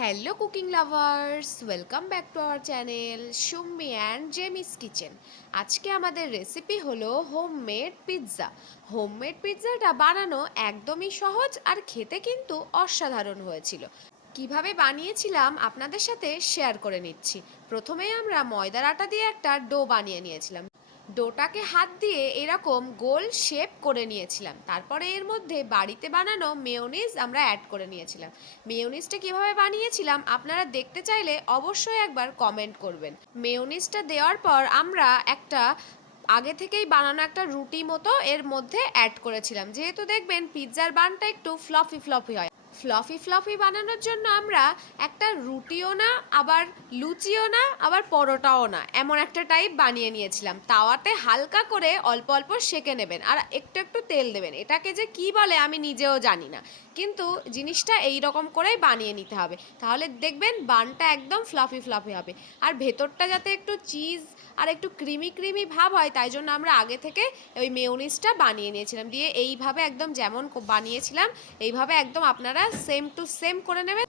Hello cooking lovers, welcome back to our channel Summi and Jemis kitchen. আজকে আমাদের recipe হলো homemade pizza. Homemade পিৎজাটা বানানো একদমই সহজ আর খেতে কিন্তু অসাধারণ হয়েছিল। কিভাবে বানিয়েছিলাম আপনাদের সাথে শেয়ার করে নিচ্ছি। প্রথমেই আমরা ময়দার আটা দিয়ে একটা ডো বানিয়ে নিয়েছিলাম। ডোটাকে হাত দিয়ে এরকম গোল শেপ করে নিয়েছিলাম। তারপরে এর মধ্যে বাড়িতে বানানো মেয়োনিজ আমরা অ্যাড করে নিয়েছিলাম। মেয়োনিজটা কিভাবে বানিয়েছিলাম আপনারা দেখতে চাইলে অবশ্যই একবার কমেন্ট করবেন। মেয়োনিজটা দেওয়ার পর আমরা একটা আগে থেকেই বানানো একটা রুটি মতো এর মধ্যে অ্যাড করেছিলাম, যেহেতু দেখবেন পিৎজার বানটা একটু ফ্লফি ফ্লফি হয়। ফ্লফি ফ্লফি বানানোর জন্য আমরা একটা রুটিও না, আবার লুচিও না, আবার পরোটাও না, এমন একটা টাইপ বানিয়ে নিয়েছিলাম। তাওয়াতে হালকা করে অল্প অল্প সেঁকে নেবেন আর একটু একটু তেল দেবেন। এটাকে যে কি বলে আমি নিজেও জানি না, কিন্তু জিনিসটা এই রকম করেই বানিয়ে নিতে হবে, তাহলে দেখবেন বানটা একদম ফ্লাফি ফ্লাফি হবে। আর ভেতরটা যাতে একটু চিজ আর একটু ক্রিমি ক্রিমি ভাব হয়, তাই জন্য আমরা আগে থেকে ওই মেয়োনিজটা বানিয়ে নিয়েছিলাম। দিয়ে এইভাবে একদম যেমন বানিয়েছিলাম এইভাবে একদম আপনারা সেম টু সেম করে নেবেন,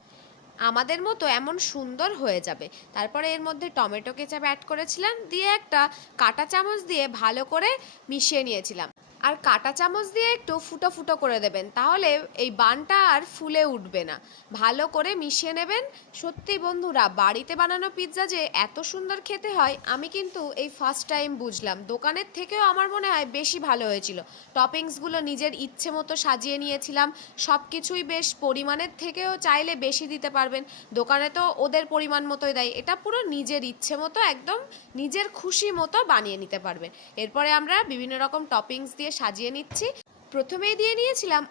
আমাদের মতো এমন সুন্দর হয়ে যাবে। তারপরে এর মধ্যে টমেটো কেচাপ অ্যাড করেছিলাম, দিয়ে একটা কাঁটা চামচ দিয়ে ভালো করে মিশিয়ে নিয়েছিলাম। আর কাঁটা চামচ দিয়ে একটু ফুটো ফুটো করে দেবেন, তাহলে এই বানটা আর ফুলে উঠবে না। ভালো করে মিশিয়ে নেবেন। সত্যি বন্ধুরা, বাড়িতে বানানো পিৎজা যে এত সুন্দর খেতে হয় আমি কিন্তু এই ফার্স্ট টাইম বুঝলাম। দোকানের থেকেও আমার মনে হয় বেশি ভালো হয়েছিল। টপিংসগুলো নিজের ইচ্ছে মতো সাজিয়ে নিয়েছিলাম। সব কিছুই বেশ পরিমাণের থেকেও চাইলে বেশি দিতে পারবেন। দোকানে তো ওদের পরিমাণ মতোই দেয়, এটা পুরো নিজের ইচ্ছে মতো একদম নিজের খুশি মতো বানিয়ে নিতে পারবেন। এরপরে আমরা বিভিন্ন রকম টপিংস দিয়ে সাজিয়ে নিচ্ছি। প্রথমেই দিয়ে নিয়েছিলাম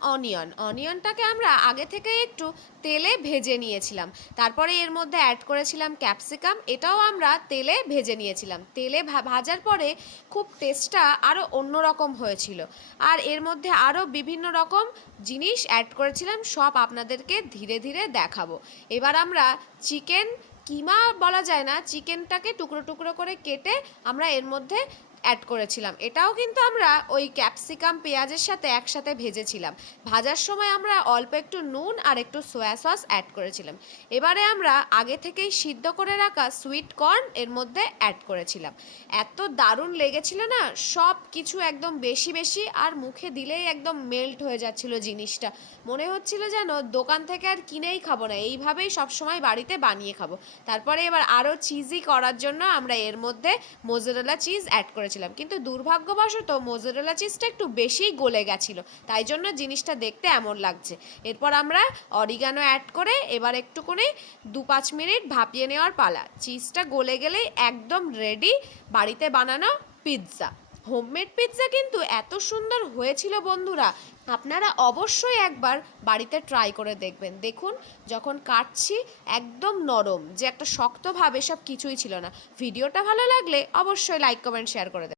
অনিয়নটাকে আমরা আগে থেকে একটু তেলে ভেজে নিয়েছিলাম। তারপরে এর মধ্যে অ্যাড করেছিলাম ক্যাপসিকাম, এটাও আমরা তেলে ভেজে নিয়েছিলাম। তেলে ভাজার পরে খুব টেস্টটা আরও অন্যরকম হয়েছিল। আর এর মধ্যে আরও বিভিন্ন রকম জিনিস অ্যাড করেছিলাম, সব আপনাদেরকে ধীরে ধীরে দেখাবো। এবার আমরা চিকেন কিমা বলা যায় না, চিকেনটাকে টুকরো টুকরো করে কেটে আমরা এর মধ্যে অ্যাড করেছিলাম। এটাও কিন্তু আমরা ওই ক্যাপসিকাম পেঁয়াজের সাথে একসাথে ভেজেছিলাম। ভাজার সময় আমরা অল্প একটু নুন আর একটু সয়া সস অ্যাড করেছিলাম। এবারে আমরা আগে থেকেই সিদ্ধ করে রাখা সুইট কর্ন এর মধ্যে অ্যাড করেছিলাম। এত দারুণ লেগেছিল না, সব কিছু একদম বেশি বেশি, আর মুখে দিলেই একদম মেল্ট হয়ে যাচ্ছিল জিনিসটা। মনে হচ্ছিল যেন দোকান থেকে আর কিনেই খাবো না, এইভাবেই সবসময় বাড়িতে বানিয়ে খাবো। তারপরে এবার আরও চিজি করার জন্য আমরা এর মধ্যে মোজারেলা চিজ অ্যাড করেছিলাম, কিন্তু দুর্ভাগ্যবশত মোজারেলা চিজটা একটু বেশিই গলে গেছিলো, তাই জন্য জিনিসটা দেখতে এমন লাগছে। এরপর আমরা অরিগানো অ্যাড করে এবার একটু করে 2-5 মিনিট ভাপিয়ে নেওয়ার পালা। চিজটা গলে গেলেই একদম রেডি বাড়িতে বানানো পিৎজা। হোমমেড পিৎজা কিন্তু এত সুন্দর হয়েছিল বন্ধুরা, আপনারা অবশ্যই একবার বাড়িতে ট্রাই করে দেখবেন। দেখুন যখন কাটছি একদম নরম, যে একটা শক্ত ভাব এসব কিছুই ছিল না। ভিডিওটা ভালো লাগলে অবশ্যই লাইক কমেন্ট শেয়ার করে দেবেন।